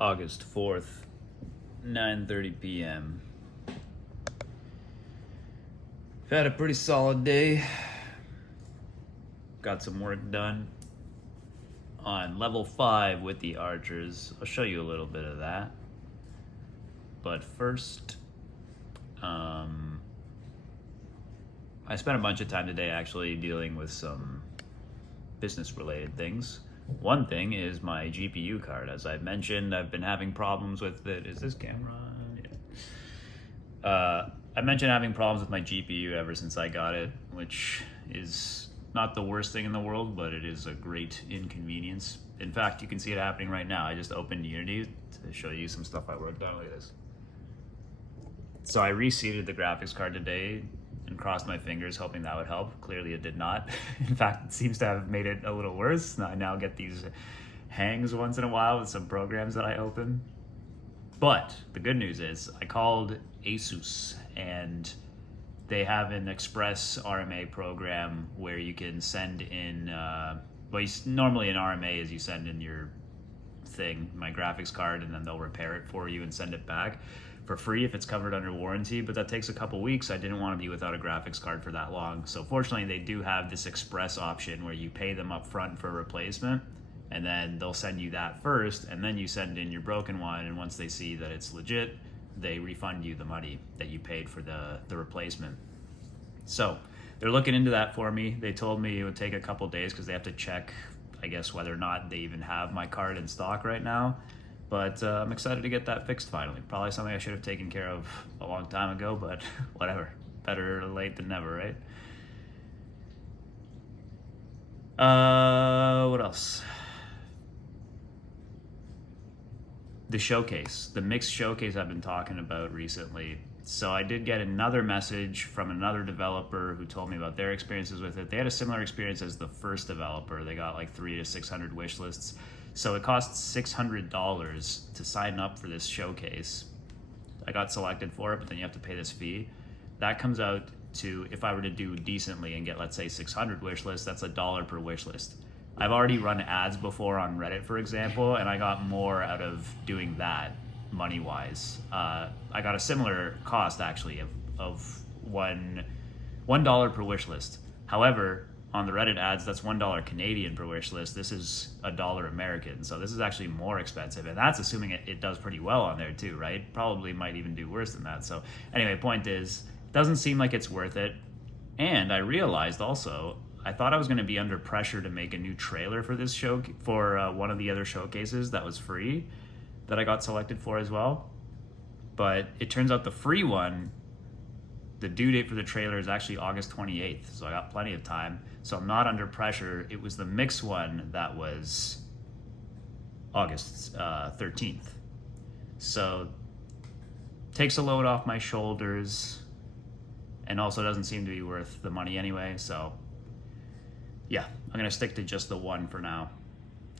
August 4th, 9:30 p.m. I've had a pretty solid day. Got some work done on level 5 with the archers. I'll show you a little bit of that. But first, I spent a bunch of time today actually dealing with some business related things. One thing is my GPU card. As I mentioned, I've been having problems with it. Is this camera on? Yeah. I mentioned having problems with my GPU ever since I got it, which is not the worst thing in the world, but it is a great inconvenience. In fact, you can see it happening right now. I just opened Unity to show you some stuff I worked on. Look at this. So I reseated the graphics card today and crossed my fingers hoping that would help. Clearly it did not. In fact, it seems to have made it a little worse. I now get these hangs once in a while with some programs that I open. But the good news is I called Asus and they have an Express RMA program where you can send in, normally an RMA is you send in your thing, my graphics card, and then they'll repair it for you and send it back for free if it's covered under warranty, but that takes a couple weeks. I didn't want to be without a graphics card for that long. So fortunately they do have this Express option where you pay them up front for a replacement and then they'll send you that first and then you send in your broken one, and once they see that it's legit, they refund you the money that you paid for the replacement. So they're looking into that for me. They told me it would take a couple days because they have to check, I guess, whether or not they even have my card in stock right now. But I'm excited to get that fixed finally. Probably something I should have taken care of a long time ago, but whatever. Better late than never, right? What else? The showcase, the mixed showcase I've been talking about recently. So I did get another message from another developer who told me about their experiences with it. They had a similar experience as the first developer. They got like 300 to 600 wish lists. So it costs $600 to sign up for this showcase. I got selected for it, but then you have to pay this fee. That comes out to, if I were to do decently and get, let's say, 600 wish lists, that's $1 per wish list. I've already run ads before on Reddit, for example, and I got more out of doing that money-wise. I got a similar cost, actually, of $1 per wish list. However, on the Reddit ads, that's $1 Canadian per wish list. This is $1 American, so this is actually more expensive, and that's assuming it does pretty well on there too, right? Probably might even do worse than that. So anyway, point is, it doesn't seem like it's worth it. And I realized also, I thought I was going to be under pressure to make a new trailer for this show, for one of the other showcases that was free, that I got selected for as well. But it turns out the free one, the due date for the trailer is actually August 28th, so I got plenty of time. So I'm not under pressure. It was the mix one that was August 13th. So takes a load off my shoulders and also doesn't seem to be worth the money anyway. So yeah, I'm gonna stick to just the one for now.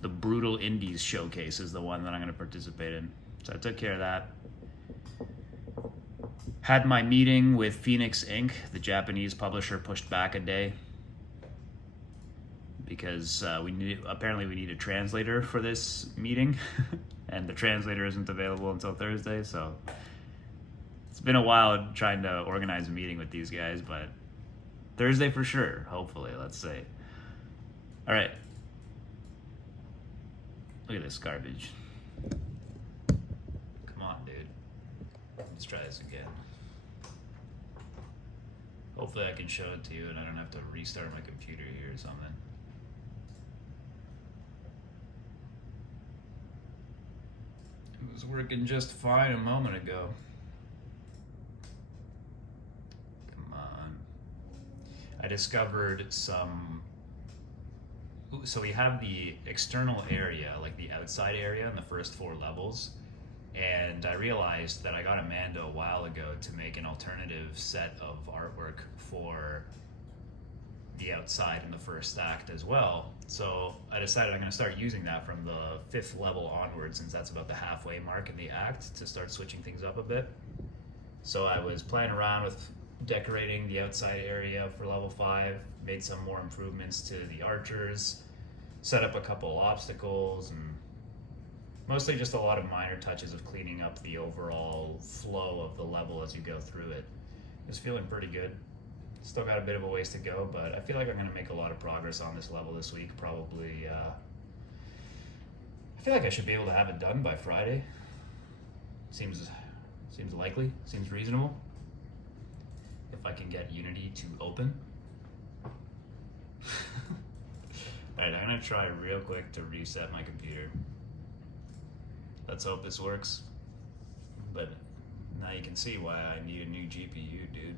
The Brutal Indies showcase is the one that I'm gonna participate in. So I took care of that. Had my meeting with Phoenix Inc., the Japanese publisher, pushed back a day because apparently we need a translator for this meeting and the translator isn't available until Thursday. So it's been a while trying to organize a meeting with these guys, but Thursday for sure, hopefully, let's say. All right. Look at this garbage. Come on, dude. Let's try this again. Hopefully I can show it to you and I don't have to restart my computer here or something. It was working just fine a moment ago. Come on. I discovered some... So we have the external area, like the outside area in the first 4 levels. And I realized that I got Amanda a while ago to make an alternative set of artwork for the outside in the first act as well. So I decided I'm going to start using that from the 5th level onwards, since that's about the halfway mark in the act, to start switching things up a bit. So I was playing around with decorating the outside area for level 5, made some more improvements to the archers, set up a couple obstacles, and Mostly just a lot of minor touches of cleaning up the overall flow of the level as you go through it. It's feeling pretty good. Still got a bit of a ways to go, but I feel like I'm going to make a lot of progress on this level this week. Probably, I feel like I should be able to have it done by Friday. Seems likely, seems reasonable. If I can get Unity to open. Alright, I'm going to try real quick to reset my computer. Let's hope this works. But now you can see why I need a new GPU, dude.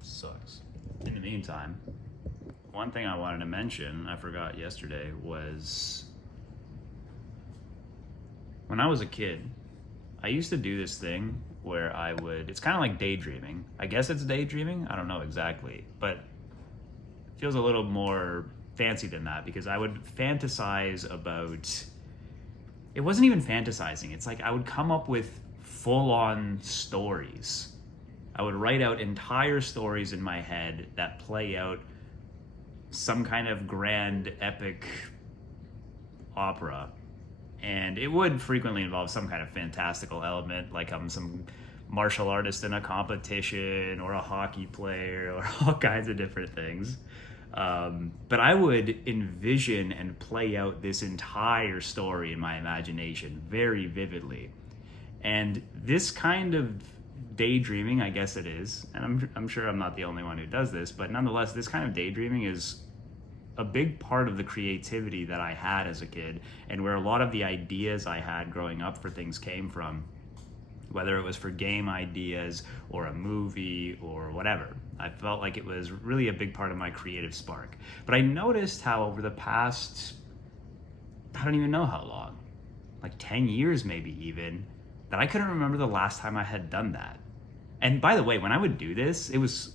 Sucks. In the meantime, one thing I wanted to mention, I forgot yesterday, was when I was a kid, I used to do this thing where I would, it's kind of like daydreaming. I guess it's daydreaming, I don't know exactly, but it feels a little more fancy than that because I would fantasize about, it wasn't even fantasizing, it's like I would come up with full-on stories. I would write out entire stories in my head that play out some kind of grand epic opera, and it would frequently involve some kind of fantastical element, like I'm some martial artist in a competition or a hockey player or all kinds of different things. But I would envision and play out this entire story in my imagination very vividly, and this kind of daydreaming, I guess it is, and I'm sure I'm not the only one who does this, but nonetheless, this kind of daydreaming is a big part of the creativity that I had as a kid, and where a lot of the ideas I had growing up for things came from, whether it was for game ideas or a movie or whatever. I felt like it was really a big part of my creative spark. But I noticed how over the past, I don't even know how long, like 10 years maybe even, that I couldn't remember the last time I had done that. And by the way, when I would do this, it was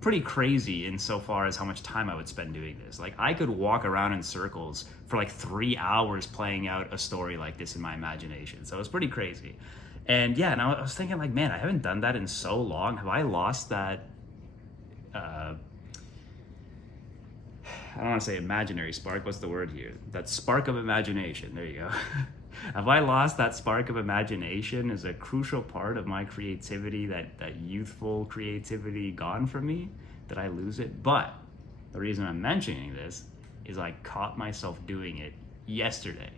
pretty crazy insofar as how much time I would spend doing this. Like I could walk around in circles for like 3 hours playing out a story like this in my imagination. So it was pretty crazy. And yeah, and I was thinking like, man, I haven't done that in so long. Have I lost that, I don't want to say imaginary spark. What's the word here? That spark of imagination. There you go. Have I lost that spark of imagination as a crucial part of my creativity, that youthful creativity gone from me? Did I lose it? But the reason I'm mentioning this is I caught myself doing it yesterday.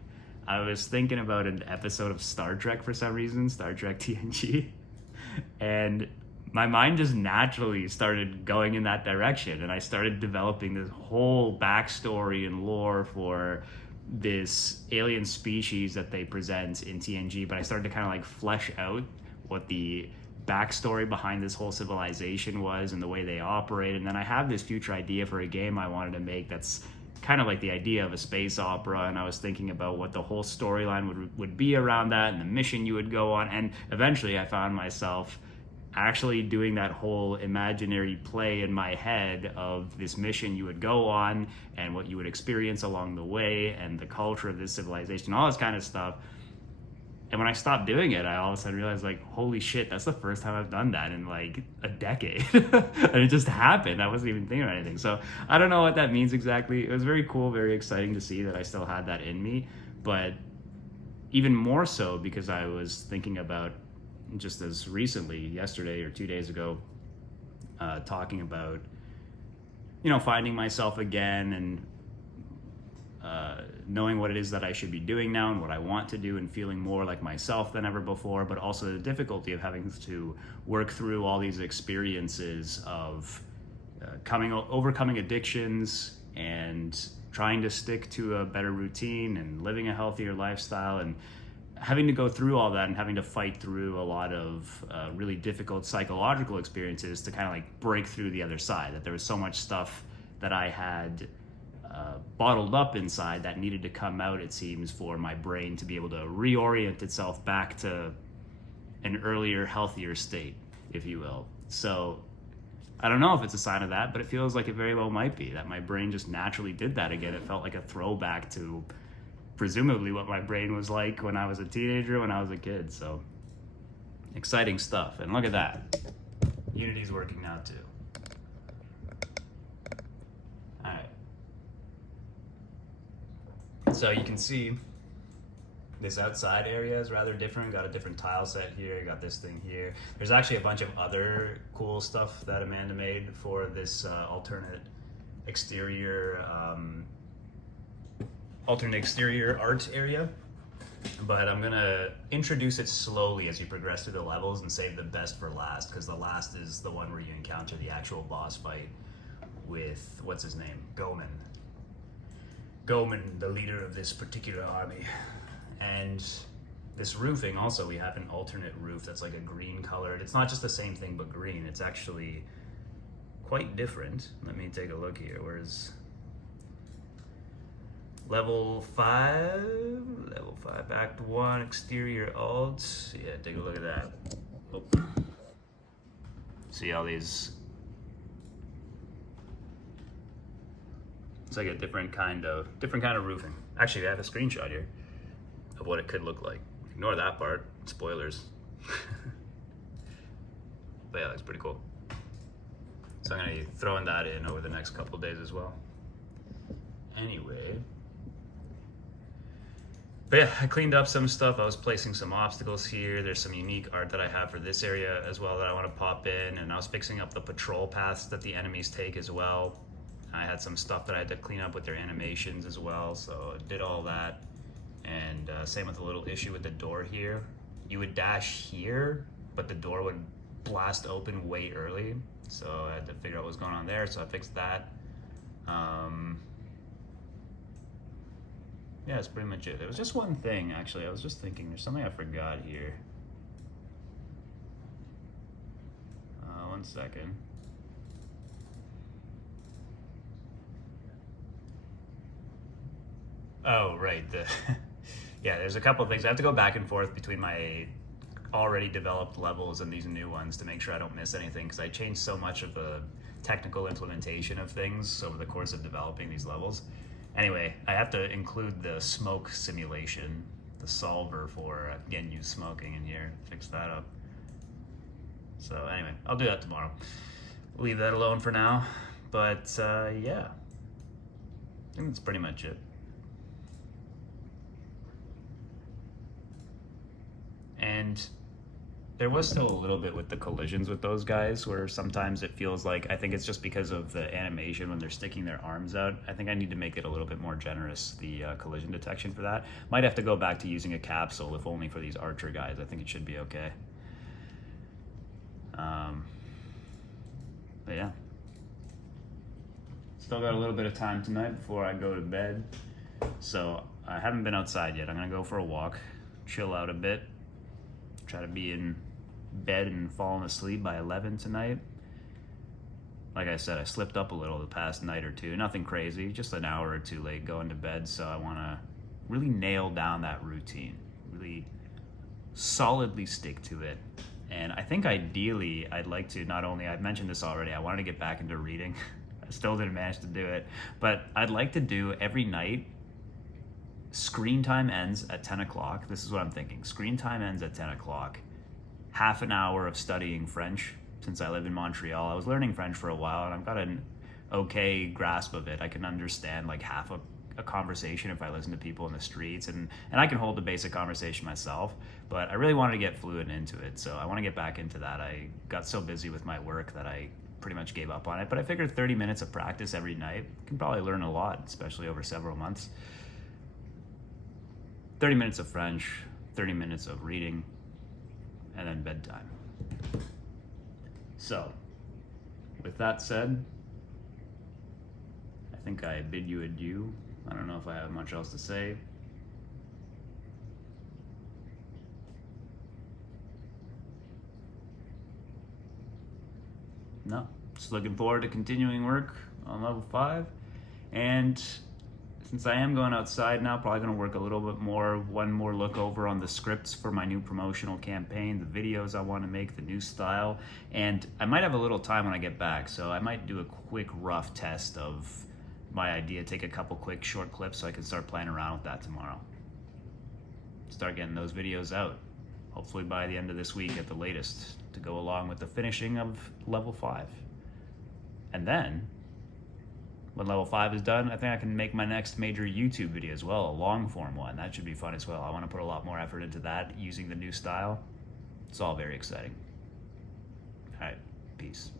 I was thinking about an episode of Star Trek for some reason, Star Trek TNG, and my mind just naturally started going in that direction, and I started developing this whole backstory and lore for this alien species that they present in TNG, but I started to kind of like flesh out what the backstory behind this whole civilization was and the way they operate. And then I have this future idea for a game I wanted to make that's kind of like the idea of a space opera, and I was thinking about what the whole storyline would be around that and the mission you would go on. And eventually I found myself actually doing that whole imaginary play in my head of this mission you would go on and what you would experience along the way and the culture of this civilization, all this kind of stuff. And when I stopped doing it, I all of a sudden realized, like, holy shit, that's the first time I've done that in like a decade. And it just happened. I wasn't even thinking about anything. So I don't know what that means exactly. It was very cool, very exciting to see that I still had that in me, but even more so because I was thinking about, just as recently, yesterday or 2 days ago, talking about, you know, finding myself again and knowing what it is that I should be doing now and what I want to do and feeling more like myself than ever before, but also the difficulty of having to work through all these experiences of overcoming addictions and trying to stick to a better routine and living a healthier lifestyle, and having to go through all that and having to fight through a lot of really difficult psychological experiences to kind of like break through the other side. That there was so much stuff that I had bottled up inside that needed to come out, it seems, for my brain to be able to reorient itself back to an earlier, healthier state, if you will. So I don't know if it's a sign of that, but it feels like it very well might be, that my brain just naturally did that again. It felt like a throwback to presumably what my brain was like when I was a teenager, when I was a kid. So exciting stuff. And look at that. Unity's working now too. All right. So you can see this outside area is rather different. Got a different tile set here, got this thing here. There's actually a bunch of other cool stuff that Amanda made for this alternate exterior art area. But I'm gonna introduce it slowly as you progress through the levels and save the best for last, because the last is the one where you encounter the actual boss fight with, what's his name? Goman, the leader of this particular army. And this roofing also, we have an alternate roof that's like a green colored. It's not just the same thing but green. It's actually quite different. Let me take a look here. Where's level 5, Act 1, exterior alt. Yeah, take a look at that. Oh. See all these, it's like a different kind of roofing. Actually, I have a screenshot here of what it could look like. Ignore that part, spoilers. But yeah, that's pretty cool. So I'm gonna be throwing that in over the next couple days as well. Anyway, but yeah, I cleaned up some stuff. I was placing some obstacles here. There's some unique art that I have for this area as well that I want to pop in, and I was fixing up the patrol paths that the enemies take as well. I had some stuff that I had to clean up with their animations as well, so I did all that. And same with the little issue with the door here. You would dash here, but the door would blast open way early. So I had to figure out what was going on there, so I fixed that. Yeah, that's pretty much it. There was just one thing, actually. I was just thinking, there's something I forgot here. One second. Oh, right. Yeah, there's a couple of things. I have to go back and forth between my already developed levels and these new ones to make sure I don't miss anything, because I changed so much of the technical implementation of things over the course of developing these levels. Anyway, I have to include the smoke simulation, the solver for Genyu smoking in here, fix that up. So anyway, I'll do that tomorrow. Leave that alone for now. But yeah, I think that's pretty much it. And there was still a little bit with the collisions with those guys, where sometimes it feels like, I think it's just because of the animation when they're sticking their arms out. I think I need to make it a little bit more generous, the collision detection for that. Might have to go back to using a capsule, if only for these archer guys. I think it should be okay. But yeah. Still got a little bit of time tonight before I go to bed. So I haven't been outside yet. I'm gonna go for a walk, chill out a bit. Try to be in bed and falling asleep by 11 tonight. Like I said, I slipped up a little the past night or two. Nothing crazy, just an hour or two late going to bed. So I want to really nail down that routine, really solidly stick to it. And I think ideally I'd like to, not only, I've mentioned this already, I wanted to get back into reading. I still didn't manage to do it, but I'd like to do every night. Screen time ends at 10 o'clock. This is what I'm thinking. Screen time ends at 10 o'clock. Half an hour of studying French. Since I live in Montreal, I was learning French for a while, and I've got an okay grasp of it. I can understand like half a conversation if I listen to people in the streets, and I can hold the basic conversation myself, but I really wanted to get fluent into it, so I want to get back into that. I got so busy with my work that I pretty much gave up on it, but I figured 30 minutes of practice every night can probably learn a lot, especially over several months. 30 minutes of French, 30 minutes of reading, and then bedtime. So, with that said, I think I bid you adieu. I don't know if I have much else to say. No, just looking forward to continuing work on level 5, and since I am going outside now, probably going to work a little bit more, one more look over on the scripts for my new promotional campaign, the videos I want to make, the new style, and I might have a little time when I get back, so I might do a quick rough test of my idea, take a couple quick short clips so I can start playing around with that tomorrow. Start getting those videos out, hopefully by the end of this week at the latest, to go along with the finishing of level 5. And then when level 5 is done, I think I can make my next major YouTube video as well, a long form one. That should be fun as well. I want to put a lot more effort into that using the new style. It's all very exciting. All right, peace.